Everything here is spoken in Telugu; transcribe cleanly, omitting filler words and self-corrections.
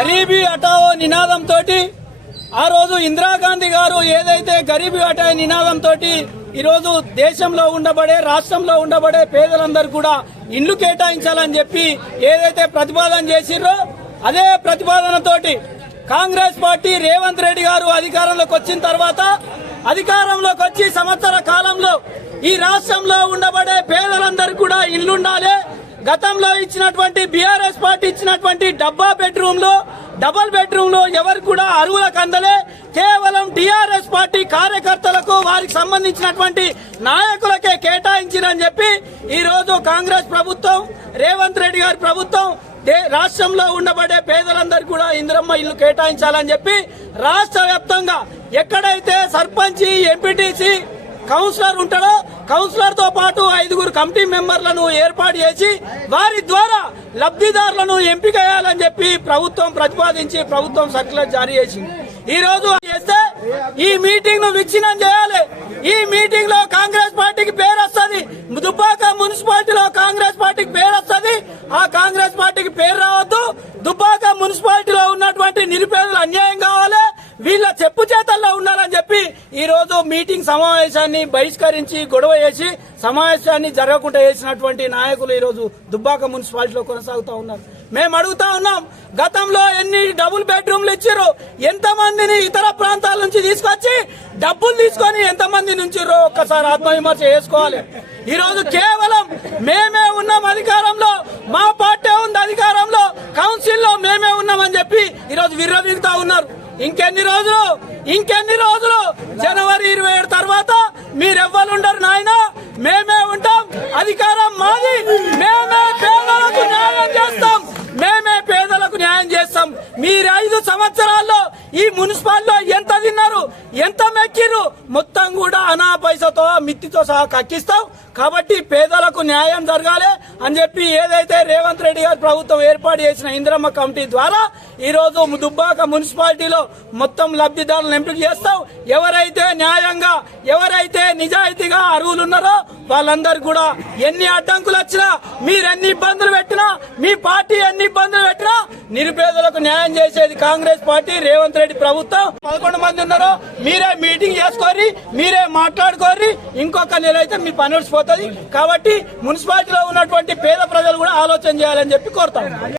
గరీబీ హటావో నినాదంతో ఆ రోజు ఇందిరాగాంధీ గారు ఏదైతే గరీబీ హటావో నినాదంతో ఈరోజు దేశంలో ఉండబడే రాష్ట్రంలో ఉండబడే పేదలందరూ కూడా ఇండ్లు కేటాయించాలని చెప్పి ఏదైతే ప్రతిపాదన చేసిర్రో అదే ప్రతిపాదనతోటి కాంగ్రెస్ పార్టీ రేవంత్ రెడ్డి గారు అధికారంలోకి వచ్చిన తర్వాత అధికారంలోకి వచ్చి సంవత్సర కాలంలో ఈ రాష్ట్రంలో ఉండబడే పేదలందరూ కూడా ఇల్లుండాలి. గతంలో ఇచ్చినటువంటి బీఆర్ఎస్ పార్టీ ఇచ్చినటువంటి డబల్ బెడ్రూమ్ లో ఎవరు కూడా అర్హులకు అందలే. కేవలం టీఆర్ఎస్ పార్టీ కార్యకర్తలకు వారికి సంబంధించినటువంటి నాయకులకే కేటాయించిరని చెప్పి ఈ రోజు కాంగ్రెస్ ప్రభుత్వం రేవంత్ రెడ్డి గారి ప్రభుత్వం రాష్ట్రంలో ఉండబడే పేదలందరూ కూడా ఇందిరమ్మ ఇల్లు కేటాయించాలని చెప్పి రాష్ట్ర వ్యాప్తంగా ఎక్కడైతే సర్పంచ్, ఎంపీటీసీ, కౌన్సిలర్ ఉంటాడో కౌన్సిలర్ తో పాటు 5 కమిటీ మెంబర్లను ఏర్పాటు చేసి వారి ద్వారా లబ్ధిదారులను ఎంపిక చేయాలని చెప్పి ప్రభుత్వం ప్రతిపాదించి ప్రభుత్వం సర్క్యులర్ జారీ చేసింది. ఈ రోజు చేస్తే ఈ మీటింగ్ ను విచ్ఛిన్నం చేయాలి. ఈ మీటింగ్ లో కాంగ్రెస్ పార్టీకి పేరు వస్తుంది. దుబ్బాక మున్సిపాలిటీలో కాంగ్రెస్ పార్టీకి పేరు వస్తుంది. ఆ కాంగ్రెస్ పార్టీకి పేరు రావద్దు. దుబ్బాక మున్సిపాలిటీలో ఉన్నటువంటి నిరుపేదలు అన్యాయం కావాలి, వీళ్ళ చెప్పు చేతల్లో ఉండాలని చెప్పి ఈ రోజు మీటింగ్ సమావేశాన్ని బహిష్కరించి గొడవ చేసి సమావేశాన్ని జరగకుండా చేసినటువంటి నాయకులు ఈ రోజు దుబ్బాక మున్సిపాలిటీలో కొనసాగుతూ ఉన్నారు. మేము అడుగుతా ఉన్నాం, గతంలో ఎన్ని డబుల్ బెడ్రూమ్లు ఇచ్చారు, ఎంతమందిని ఇతర ప్రాంతాల నుంచి తీసుకొచ్చి డబ్బులు తీసుకొని ఎంతమంది నుంచి ఒక్కసారి ఆత్మవిమర్శ చేసుకోవాలి. ఈ రోజు కేవలం మేమే ఉన్నాం అధికారంలో, మా పార్టీ ఉంది అధికారంలో, కౌన్సిల్లో మేమే ఉన్నామని చెప్పి ఈ రోజు విర్రవీగుతా ఉన్నారు. ఇంకెన్ని రోజులు జనవరి 27 తర్వాత మీరెవ్వరుండరు నాయన, మేమే ఉంటాం, అధికారం మాది, మేమే పేదలకు న్యాయం చేస్తాం. మీరు 5 సంవత్సరాల్లో ఈ మున్సిపాలిటీలో ఎంత తిన్నారు, ఎంత మెక్కిరు, మొత్తం కూడా అనా పైసతో మిత్తితో సహా కక్కిస్తాం. కాబట్టి పేదలకు న్యాయం జరగాలి అని చెప్పి ఏదైతే రేవంత్ రెడ్డి గారి ప్రభుత్వం ఏర్పాటు చేసిన ఇందిరమ్మ కమిటీ ద్వారా ఈ రోజు దుబ్బాక మున్సిపాలిటీలో మొత్తం లబ్ధిదారులను ఎంపిక చేస్తాం. ఎవరైతే న్యాయంగా, ఎవరైతే నిజాయితీగా అర్హులున్నారో వాళ్ళందరూ కూడా ఎన్ని అడ్డంకులు వచ్చినా, మీరెన్ని ఇబ్బందులు పెట్టినా, మీ పార్టీ ఎన్ని ఇబ్బందులు పెట్టినా నిరుపేదలకు న్యాయం చేసేది కాంగ్రెస్ పార్టీ, రేవంత్ రెడ్డి ప్రభుత్వం. 11 మంది ఉన్నారో మీరే మీటింగ్ చేసుకోరి, మీరే మాట్లాడుకోరి. ఇంకొక నెల అయితే మీ పని వచ్చిపోతుంది. కాబట్టి మున్సిపాలిటీలో ఉన్నటువంటి పేద ప్రజలు కూడా ఆలోచన చేయాలని చెప్పి కోరుతాం.